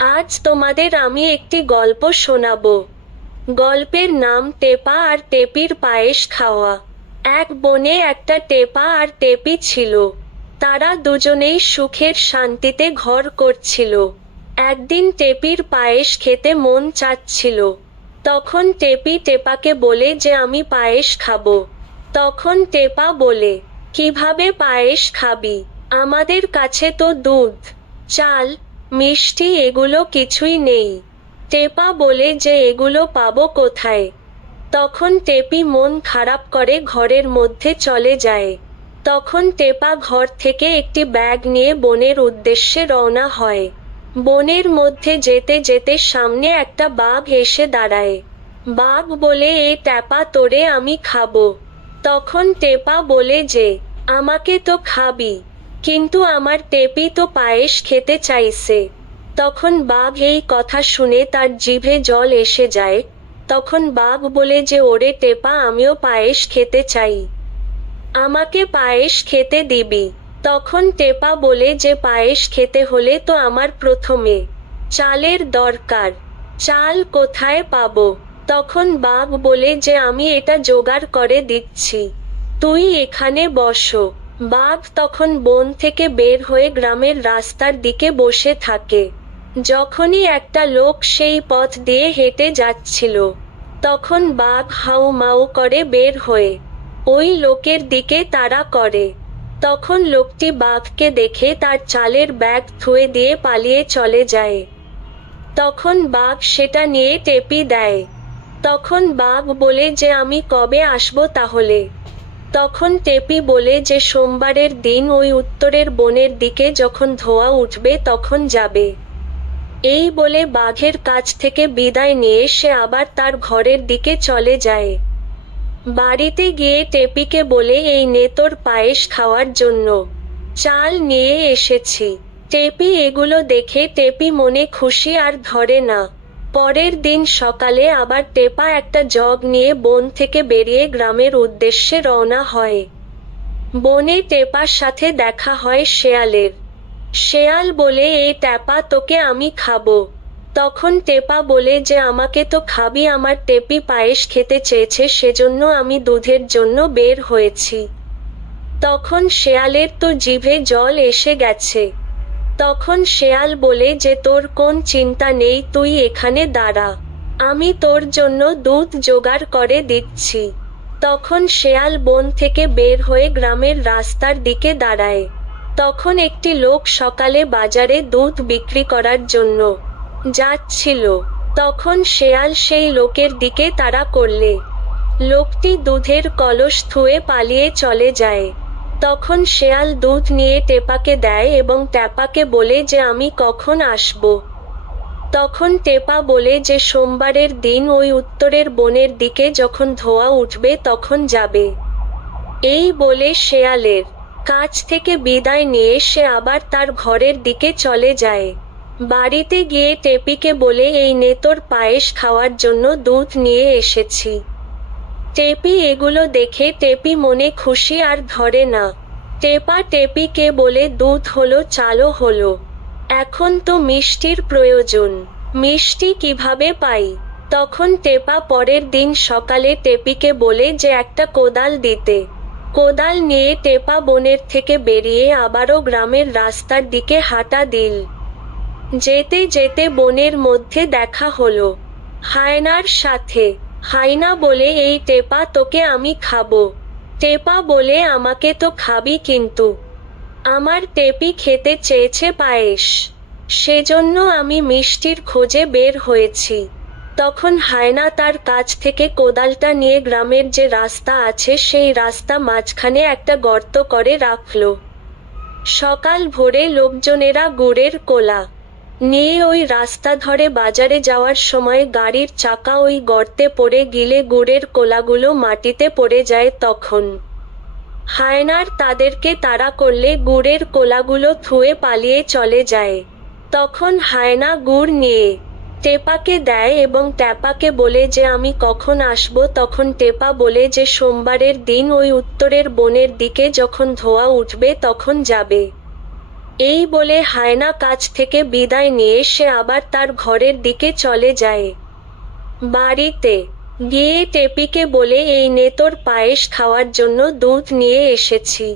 আজ তোমাদের আমি একটি গল্প শোনাবো। গল্পের নাম টেপা আর টেপির পায়েস খাওয়া। এক বনে একটা টেপা আর টেপি ছিল। তারা দুজনেই সুখের শান্তিতে ঘর করছিল। একদিন টেপির পায়েস খেতে মন চাচ্ছিল। তখন টেপি টেপাকে বলে যে আমি পায়েস খাবো। তখন টেপা বলে, কিভাবে পায়েস খাবি? আমাদের কাছে তো দুধ, চাল, মিষ্টি এগুলো কিছুই নেই। টেপা বলে যে এগুলো পাবো কোথায়? তখন টেপি মন খারাপ করে ঘরের মধ্যে চলে যায়। তখন টেপা ঘর থেকে একটি ব্যাগ নিয়ে বনের উদ্দেশ্যে রওনা হয়। বনের মধ্যে যেতে যেতে সামনে একটা বাঘ এসে দাঁড়ায়। বাঘ বলে, এ টেপা তোরে আমি খাবো। তখন টেপা বলে যে, আমাকে তো খাবি, কিন্তু আমার টেপি তো পায়েস খেতে চাইছে। তখন বাঘ এই কথা শুনে তার জিভে জল এসে যায়। তখন বাঘ বলে যে, ওরে টেপা, আমিও পায়েস খেতে চাই, আমাকে পায়েস খেতে দিবি? তখন টেপা বলে যে, পায়েস খেতে হলে তো আমার প্রথমে চালের দরকার। চাল কোথায় পাবো? তখন বাঘ বলে যে, আমি এটা জোগাড় করে দিচ্ছি, তুই এখানে বসো। বাঘ তখন বন থেকে বের হয়ে গ্রামের রাস্তার দিকে বসে থাকে। যখনই একটা লোক সেই পথ দিয়ে হেঁটে যাচ্ছিল, তখন বাঘ হাউ মাউ করে বের হয়ে ওই লোকের দিকে তাড়া করে। তখন লোকটি বাঘকে দেখে তার চালের ব্যাগ থুয়ে দিয়ে পালিয়ে চলে যায়। তখন বাঘ সেটা নিয়ে টেপি দেয়। তখন বাঘ বলে যে, আমি কবে আসবো তাহলে? তখন টেপি বলে যে, সোমবারের দিন ওই উত্তরের বনের দিকে যখন ধোঁয়া উঠবে তখন যাবে। এই বলে বাঘের কাছ থেকে বিদায় নিয়ে সে আবার তার ঘরের দিকে চলে যায়। বাড়িতে গিয়ে টেপিকে বলে, এই নে তোর পায়েস খাওয়ার জন্য চাল নিয়ে এসেছি। টেপি এগুলো দেখে টেপি মনে খুশি আর ধরে না। পরের দিন সকালে আবার টেপা একটা জগ নিয়ে বন থেকে বেরিয়ে গ্রামের উদ্দেশ্যে রওনা হয়। বনে টেপার সাথে দেখা হয় শেয়ালের। শেয়াল বলে, এই টেপা তোকে আমি খাবো। তখন টেপা বলে যে, আমাকে তো খাবি, আমার টেপি পায়েস খেতে চেয়েছে, সেজন্য আমি দুধের জন্য বের হয়েছি। তখন শেয়ালের তো জিভে জল এসে গেছে। তখন শেয়াল বলে যে, তোর কোন চিন্তা নেই, তুই এখানে দাঁড়া, আমি তোর জন্য দুধ জোগাড় করে দিচ্ছি। তখন শেয়াল বন থেকে বের হয়ে গ্রামের রাস্তার দিকে দাঁড়ায়। তখন একটি লোক সকালে বাজারে দুধ বিক্রি করার জন্য যাচ্ছিল। তখন শেয়াল সেই লোকের দিকে তাড়া করলে লোকটি দুধের কলস থুয়ে পালিয়ে চলে যায়। তখন শেয়াল দুধ নিয়ে টেপাকে দেয় এবং টেপাকে বলে যে, আমি কখন আসব? তখন টেপা বলে যে, সোমবারের দিন ওই উত্তরের বনের দিকে যখন ধোঁয়া উঠবে তখন যাবে। এই বলে শেয়ালের কাছ থেকে বিদায় নিয়ে সে আবার তার ঘরের দিকে চলে যায়। বাড়িতে গিয়ে টেপিকে বলে, এই নে তোর পায়েস খাওয়ার জন্য দুধ নিয়ে এসেছি। টেপি এগুলো দেখে টেপি মনে খুশি আর ধরে না। টেপা টেপিকে বলে, দুধ হলো, চালও হলো, এখন তো মিষ্টির প্রয়োজন, মিষ্টি কিভাবে পাই? তখন টেপা পরের দিন সকালে টেপিকে বলে যে, একটা কোদাল দিতে। কোদাল নিয়ে টেপা বনের থেকে বেরিয়ে আবারও গ্রামের রাস্তার দিকে হাঁটা দিল। যেতে যেতে বনের মধ্যে দেখা হলো হায়নার সাথে। হায়না বলে, এই টেপা তোকে আমি খাবো। টেপা বলে, আমাকে তো খাবি, কিন্তু আমার টেপি খেতে চেয়েছে পায়েস, সেজন্য আমি মিষ্টির খোঁজে বের হয়েছি। তখন হায়না তার কাছ থেকে কোদালটা নিয়ে গ্রামের যে রাস্তা আছে সেই রাস্তা মাঝখানে একটা গর্ত করে রাখল। সকাল ভোরে লোকজনেরা গুড়ের কোলা নিয়ে ওই রাস্তা ধরে বাজারে যাওয়ার সময় গাড়ির চাকা ওই গর্তে পড়ে গিলে গুড়ের কোলাগুলো মাটিতে পড়ে যায়। তখন হায়নার তাদেরকে তাড়া করলে গুড়ের কোলাগুলো থুয়ে পালিয়ে চলে যায়। তখন হায়না গুড় নিয়ে টেপাকে দেয় এবং টেপাকে বলে যে, আমি কখন আসব? তখন টেপা বলে যে, সোমবারের দিন ওই উত্তরের বনের দিকে যখন ধোঁয়া উঠবে তখন যাবে। এই বলে হায়না কাজ থেকে বিদায় নিয়ে সে আবার তার ঘরের দিকে চলে যায়। বাড়িতে গিয়ে টেপিকে বলে, এই নে তোর পায়েস খাওয়ার জন্য দুধ নিয়ে এসেছি।